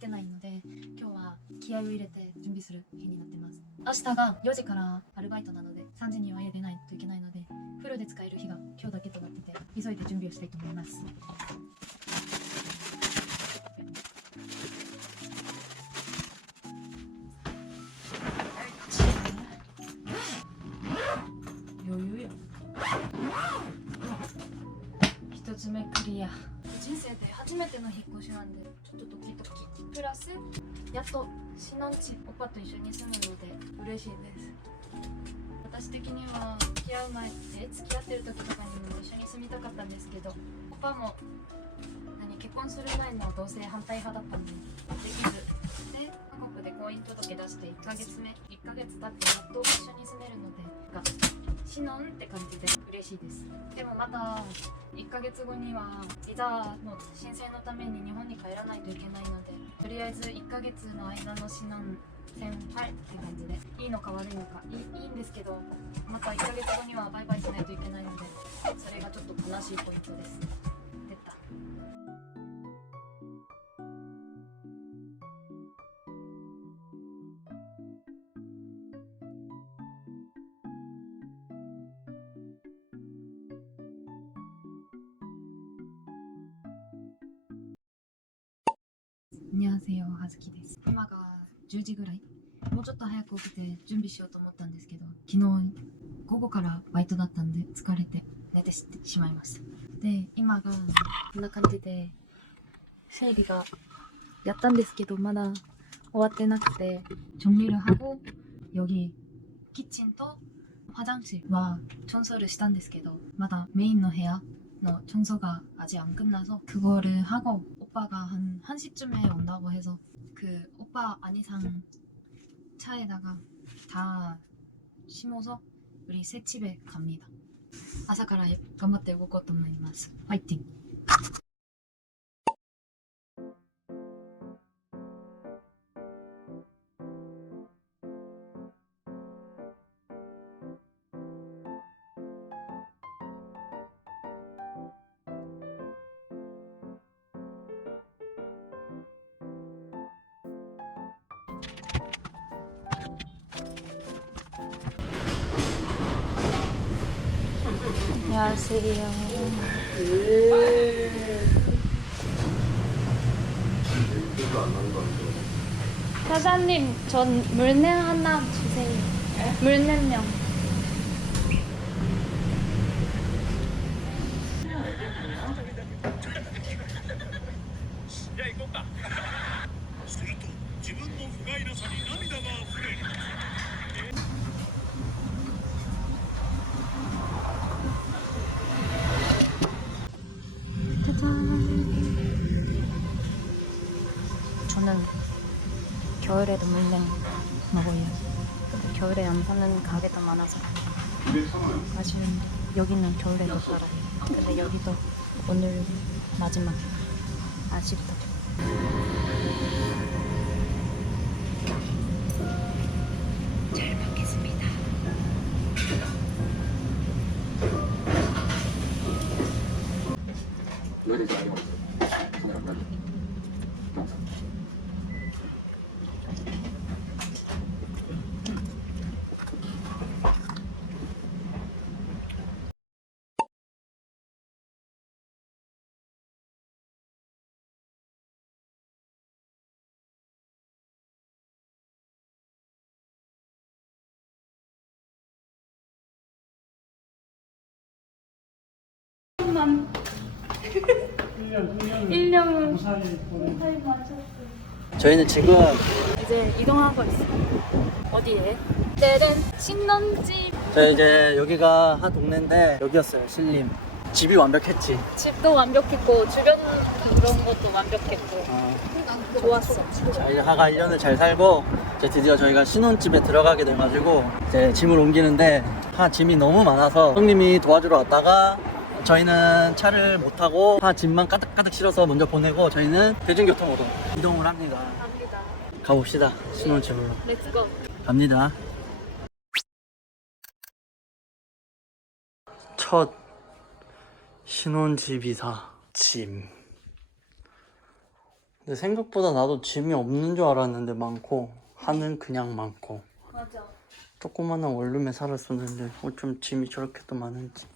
てないので、今日は気合を入れて準備する日になってます。明日が4時からアルバイトなので、3時には家出ないといけないので、フルで使える日が今日だけとなってて、急いで準備をしたいと思います。余裕や。1つ目クリア。人生で初めての引っ越しなんでちょっとドキドキプラスやっとシノンチオパと一緒に住むので嬉しいです。私的には付き合う前付き合ってる時とかにも一緒に住みたかったんですけど、オパも結婚する前の同棲反対派だったんでできずで、韓国で婚姻届出して1ヶ月経ってやっと一緒に住めるのでシノンって感じで嬉しいです。でもまた1ヶ月後にはビザの申請のために日本に帰らないといけないので、とりあえず1ヶ月の間のシノン先輩って感じで、いいのか悪いのかいいんですけど、また1ヶ月後にはバイバイしないといけないので、それがちょっと悲しいポイントです。出た。안녕하세요、はずきです。今が10時ぐらい。もうちょっと早く起きて準備しようと思ったんですけど、昨日午後からバイトだったんで疲れて寝てしまいました。で、今がこんな感じで整理がやったんですけどまだ終わってなくて、정리를 하고 여기 키친と화장실は청소를したんですけど、まだメインの部屋の청소가 아직 안 끝나서 그거를 하고 오빠가 한 1시쯤에 온다고 해서 그 오빠 안이상 차에다가 다 심어서 우리 새 집에 갑니다. 朝から頑張って動こうと思います。ファイティング。안녕하세요. 사장님, 전 물냉 하나 주세요. 물냉면. 저는 겨울에도 물냉 먹어요. 겨울에 안 파는 가게도 많아서 아쉬운데 여기는 겨울에도 팔아요. 근데 여기도 오늘 마지막. 아쉽다. 잘 먹겠습니다. 만 1년 무사히 마쳤어요. 저희는 지금 이제 이동하고 있어요. 어디에? 짜잔! 신혼집! 저희 이제 여기가 한 동네인데 여기였어요. 신림. 집이 완벽했지. 집도 완벽했고 주변 그런 것도 완벽했고 좋았어. 자, 이제 하가 1년을 잘 살고 이제 드디어 저희가 신혼집에 들어가게 돼가지고 이제 짐을 옮기는데 짐이 너무 많아서 형님이 도와주러 왔다가 저희는 차를 못 타고 짐만 가득가득 실어서 먼저 보내고 저희는 대중교통으로 이동을 합니다. 갑니다. 가봅시다. 신혼집으로. 렛츠고. 갑니다. 첫 신혼집 이사 짐. 근데 생각보다 나도 짐이 없는 줄 알았는데 많고 하는 그냥 많고 맞아. 조그마한 원룸에 살았었는데 어쩜 짐이 저렇게 또 많은지.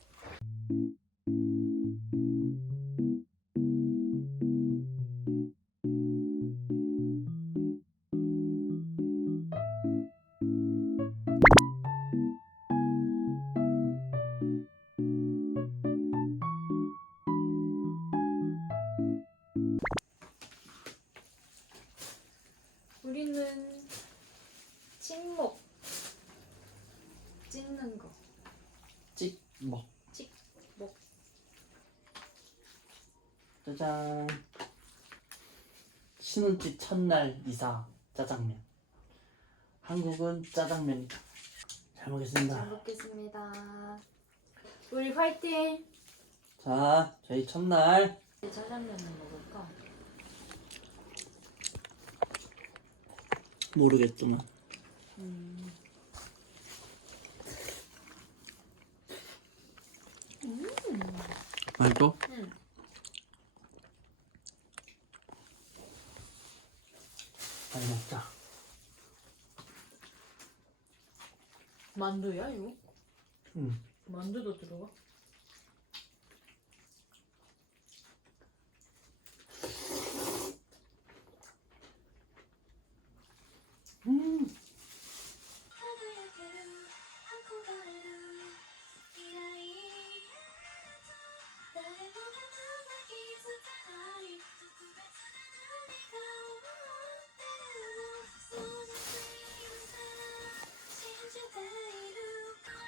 우리는 찍먹. 찍는 거. 찍먹. 찍먹. 짜잔. 신혼집 첫날 이사 짜장면. 한국은 짜장면이다. 잘 먹겠습니다. 잘 먹겠습니다. 우리 화이팅! 자, 저희 첫날 짜장면을 먹을까? 모르겠지만 맛있어? 응. 많이 먹자. 만두야 이거? 응. 만두도 들어가?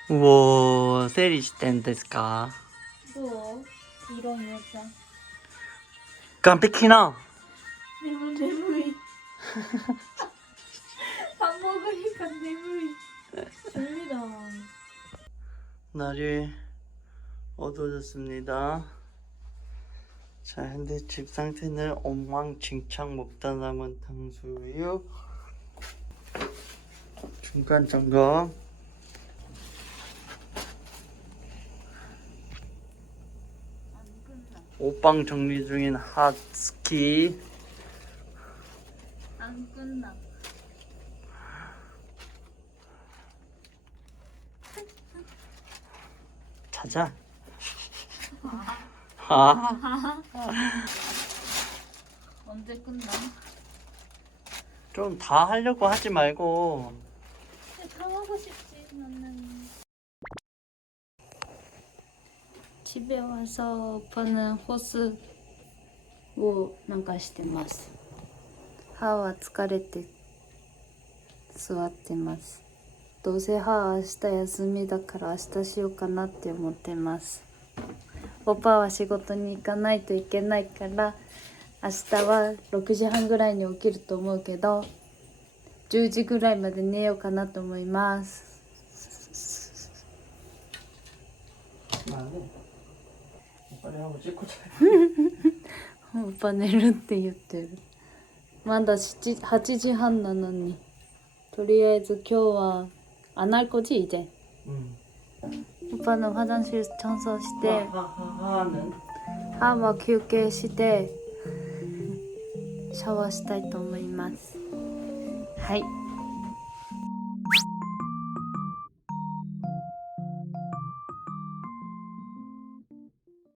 우와, 整理してんですか? どう? 이런 여자. 깜빡이나.眠い. 밥 먹으니까眠い. 졸리다. 날이 어두워졌습니다. 자, 현재 집 상태는 엉망진창 먹다 남은 탕수육. 중간 점검. 옷방 정리 중인 핫스키. 안 끝나. 자자. 아. 언제 끝나? 좀 다 하려고 하지 말고. 다 하고 싶지 나는. 집에 와서 오빠는 호스をなんかしてます。歯は疲れて座ってます。どうせ歯は明日休みだから明日しようかなって思ってます。オパは仕事に行かないといけないから明日は6時半ぐらいに起きると思うけど10時ぐらいまで寝ようかなと思います。 빨리 하고 찍고 자. 오빠 寝るって言ってる。まだ8時半なのに。とりあえず今日は안 할 거지 이제? 응. 오빠는 화장실 청소して하는. 하마休憩してシャワーしたいと思います。はい。